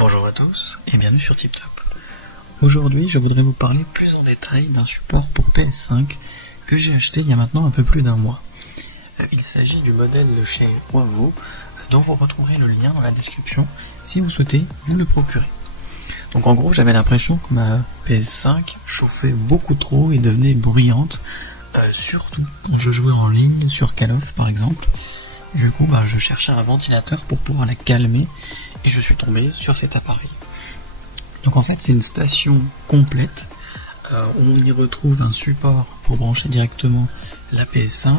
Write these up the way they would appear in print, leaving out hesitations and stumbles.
Bonjour à tous et bienvenue sur TipTop. Aujourd'hui, je voudrais vous parler plus en détail d'un support pour PS5 que j'ai acheté il y a maintenant un peu plus d'un mois. Il s'agit du modèle de chez Wavo, dont vous retrouverez le lien dans la description si vous souhaitez vous le procurer. Donc en gros, j'avais l'impression que ma PS5 chauffait beaucoup trop et devenait bruyante, surtout quand je jouais en ligne sur Call of par exemple. Du coup, je cherchais un ventilateur pour pouvoir la calmer et je suis tombé sur cet appareil. Donc en fait, c'est une station complète. On y retrouve un support pour brancher directement la PS5.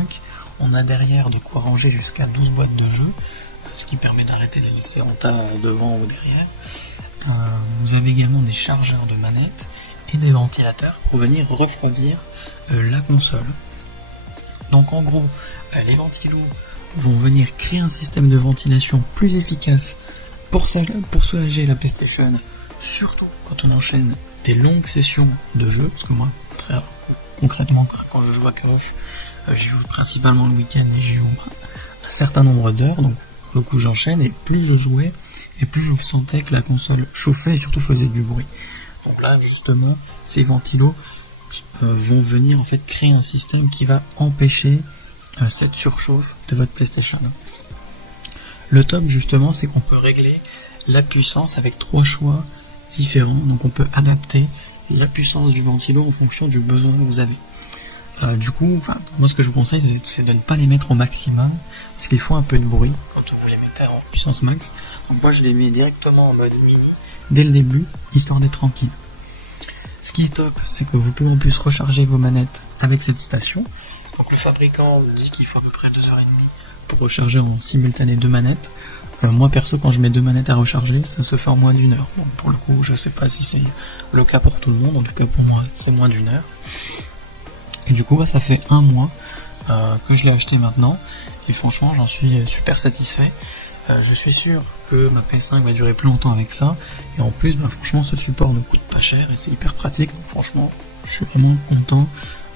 On a derrière de quoi ranger jusqu'à 12 boîtes de jeux, ce qui permet d'arrêter de les laisser en tas devant ou derrière. Vous avez également des chargeurs de manettes et des ventilateurs pour venir refroidir la console. Donc en gros, les ventilos vont venir créer un système de ventilation plus efficace pour soulager la PlayStation, surtout quand on enchaîne des longues sessions de jeu, parce que moi, très concrètement, quand je joue à Call of, j'y joue principalement le week-end et j'y joue un certain nombre d'heures, donc le coup j'enchaîne, et plus je jouais, et plus je sentais que la console chauffait et surtout faisait du bruit. Donc là, justement, ces ventilos vont venir en fait créer un système qui va empêcher cette surchauffe de votre PlayStation. Le top justement, c'est qu'on peut régler la puissance avec 3 choix différents. Donc on peut adapter la puissance du ventilo en fonction du besoin que vous avez. Du coup, moi ce que je vous conseille, c'est de ne pas les mettre au maximum parce qu'il faut un peu de bruit quand vous les mettez en puissance max. Donc moi je les mets directement en mode mini dès le début, histoire d'être tranquille. Ce qui est top, c'est que vous pouvez en plus recharger vos manettes avec cette station. Donc le fabricant dit qu'il faut à peu près 2h30 pour recharger en simultané 2 manettes. Moi perso, quand je mets 2 manettes à recharger, ça se fait en moins d'1 heure. Donc pour le coup, je sais pas si c'est le cas pour tout le monde, en tout cas pour moi c'est moins d'1 heure. Et du coup ça fait 1 mois que je l'ai acheté maintenant, et franchement j'en suis super satisfait. Je suis sûr que ma PS5 va durer plus longtemps avec ça, et en plus franchement ce support ne coûte pas cher et c'est hyper pratique, donc franchement je suis vraiment content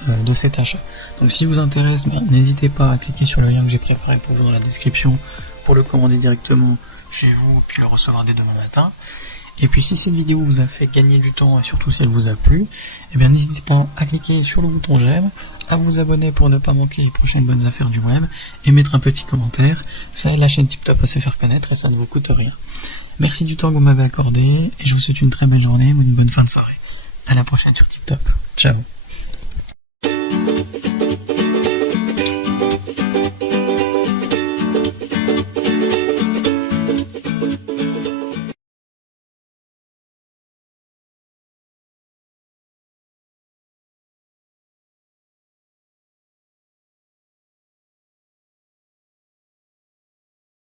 de cet achat. Donc si vous intéresse, n'hésitez pas à cliquer sur le lien que j'ai préparé pour vous dans la description pour le commander directement chez vous puis le recevoir dès demain matin. Et puis si cette vidéo vous a fait gagner du temps et surtout si elle vous a plu, n'hésitez pas à cliquer sur le bouton j'aime, à vous abonner pour ne pas manquer les prochaines bonnes affaires du web et mettre un petit commentaire. Ça aide la chaîne TipTop à se faire connaître et ça ne vous coûte rien. Merci du temps que vous m'avez accordé et je vous souhaite une très belle journée ou une bonne fin de soirée. À la prochaine sur TipTop. Ciao.